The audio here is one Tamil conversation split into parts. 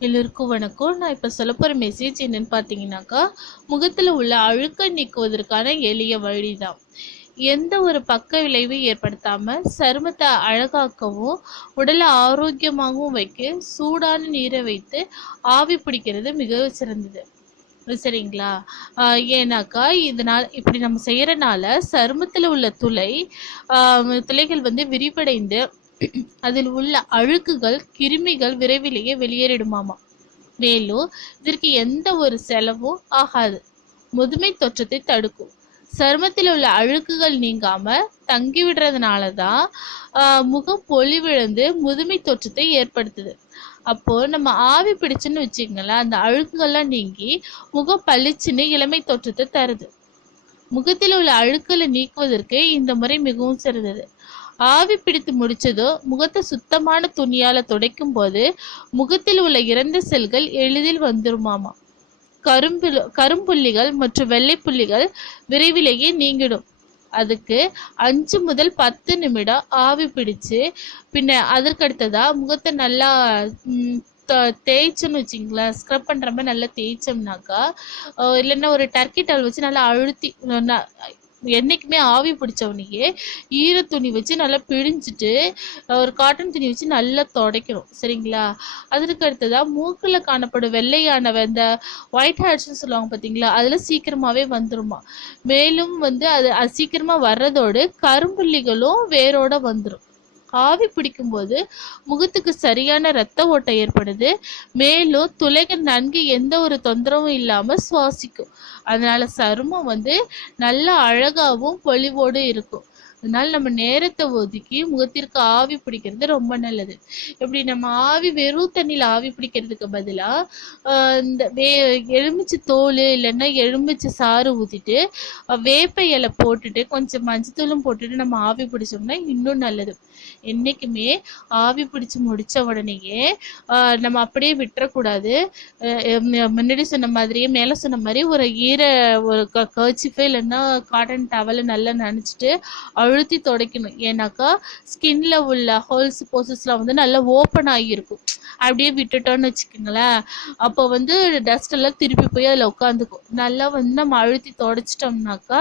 எல்லோருக்கும் வணக்கம். நான் இப்போ சொல்ல போகிற மெசேஜ் என்னன்னு பார்த்தீங்கன்னாக்கா முகத்தில் உள்ள அழுக்க நீக்குவதற்கான எளிய வழி தான் எந்த ஒரு பக்க விளைவும் ஏற்படுத்தாமல் சருமத்தை அழகாக்கவும் உடலை ஆரோக்கியமாகவும் வைக்க சூடான நீரை வைத்து ஆவி பிடிக்கிறது மிக சிறந்தது. சரிங்களா? ஏன்னாக்கா இதனால் இப்படி நம்ம செய்கிறனால சருமத்தில் உள்ள துளை துளைகள் வந்து விரிவடைந்து அதில் உள்ள அழுக்குகள் கிருமிகள் விரைவிலேயே வெளியேறிடுமாமா? மேலும் இதற்கு எந்த ஒரு செலவும் ஆகாது. முதுமை தோற்றத்தை தடுக்கும். சருமத்தில் உள்ள அழுக்குகள் நீங்காம தங்கி விடுறதுனால தான் முகம் பொலிவிழந்து முதுமை தோற்றத்தை ஏற்படுத்துது. அப்போ நம்ம ஆவி பிடிச்சுன்னு வச்சுக்கங்களேன் அந்த அழுக்குகள்லாம் நீங்கி முகம் பளிச்சுன்னு இளமை தோற்றத்தை தருது. முகத்தில் உள்ள அழுக்களை நீக்குவதற்கு இந்த முறை மிகவும் சிறந்தது. ஆவி பிடித்து முடிச்சதோ முகத்தை சுத்தமான துணியால துடைக்கும் போது முகத்தில் உள்ள இறந்த செல்கள் எளிதில் வந்துருமாமா? கரும்பு கரும்புள்ளிகள் மற்றும் வெள்ளை புள்ளிகள் விரைவிலேயே நீங்கிடும். அதுக்கு அஞ்சு முதல் பத்து நிமிடம் ஆவி பிடிச்சு பின்ன அதற்கடுத்ததா முகத்தை நல்லா தேய்ச்சோம்னு த- தேய்ச்சோன்னு வச்சிங்களேன் ஸ்க்ரப் பண்ணுற மாதிரி நல்லா தேய்ச்சோம்னாக்கா இல்லைன்னா ஒரு டர்க்கி டவல் வச்சு நல்லா அழுத்தி என்றைக்குமே என்னைக்குமே ஆவி பிடிச்சவனையே ஈர துணி வச்சு நல்லா பிழிஞ்சிட்டு ஒரு காட்டன் துணி வச்சு நல்லா துடைக்கணும். சரிங்களா? அதற்கு அடுத்ததா மூக்கில் காணப்படும் வெள்ளையான இந்த ஒயிட் ஹேட்ஸ்னு சொல்லுவாங்க பார்த்தீங்களா அதில் சீக்கிரமாகவே வந்துருமா. மேலும் வந்து அது அது சீக்கிரமாக வர்றதோடு கரும்புள்ளிகளும் வேரோட வந்துடும் ஆவி பிடிக்கும்போது முகத்துக்கு சரியான இரத்த ஓட்டம் ஏற்படுது. மேலும் துளைகள் நன்கு எந்த ஒரு தொந்தரவும் இல்லாம சுவாசிக்கும். அதனால சருமம் வந்து நல்ல அழகாவும் பொலிவோடு இருக்கும். அதனால நம்ம நேரத்தை ஒதுக்கி முகத்திற்கு ஆவி பிடிக்கிறது ரொம்ப நல்லது. இப்படி நம்ம ஆவி வெறும் தண்ணியில் ஆவி பிடிக்கிறதுக்கு பதிலாக இந்த வே எலுமிச்சை தோல் இல்லைன்னா எலுமிச்சை சாறு ஊற்றிட்டு வேப்ப இலை போட்டுட்டு கொஞ்சம் மஞ்சத்தூளும் போட்டுட்டு நம்ம ஆவி பிடிச்சோம்னா இன்னும் நல்லது. என்றைக்குமே ஆவி பிடிச்சி முடித்த உடனேயே நம்ம அப்படியே விட்டுறக்கூடாது. முன்னாடி சொன்ன மாதிரியே மேலே சொன்ன மாதிரி ஒரு ஈர ஒரு க கர்ச்சிஃபை இல்லைன்னா காட்டன் டவலை நல்லா நனைச்சிட்டு அழுத்தி துடைக்கணும். ஏன்னாக்கா ஸ்கின்ல உள்ள ஹோல்ஸ் போசஸ்லாம் வந்து நல்லா ஓப்பன் ஆகியிருக்கும். அப்படியே விட்டுட்டோம்னு வச்சுக்கோங்களேன். அப்போ வந்து டஸ்ட் எல்லாம் திருப்பி போய் அதில் உட்காந்துக்கும். நல்லா வந்து நம்ம அழுத்தி துடைச்சிட்டோம்னாக்கா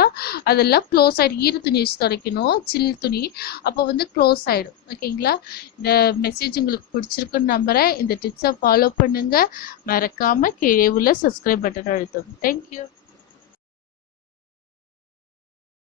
அதெல்லாம் க்ளோஸ் ஆகிடும் ஈர துணி வச்சு துடைக்கணும் சில் துணி. அப்போ வந்து க்ளோஸ் ஆகிடும் ஓகேங்களா இந்த மெசேஜ் உங்களுக்கு பிடிச்சிருக்குன்னு நம்புகிறேன் இந்த டிப்ஸை ஃபாலோ பண்ணுங்கள் மறக்காமல் கீழே உள்ள சப்ஸ்கிரைப் பட்டன் அழுத்தும் தேங்க்யூ